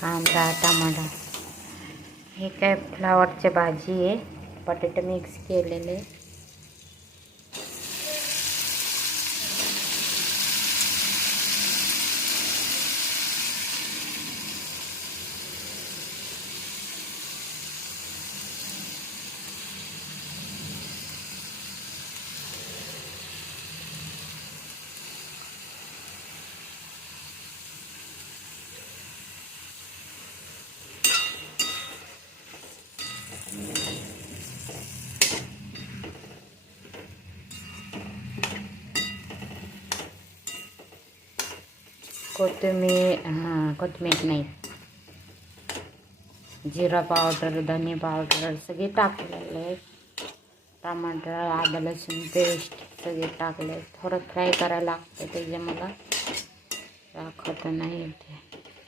कांदा टमाटा हे काय फ्लावरची भाजी आहे, बटाटे मिक्स केलेले. कोथिंबीर नाही, जिरा पावडर धने पावडर सगळे टाकलेले आहे. टमाटर आलं लसूण पेस्ट सगळे टाकले. थोडं फ्राय करायला लागतं, त्याचे मला दाखवता नाही येते.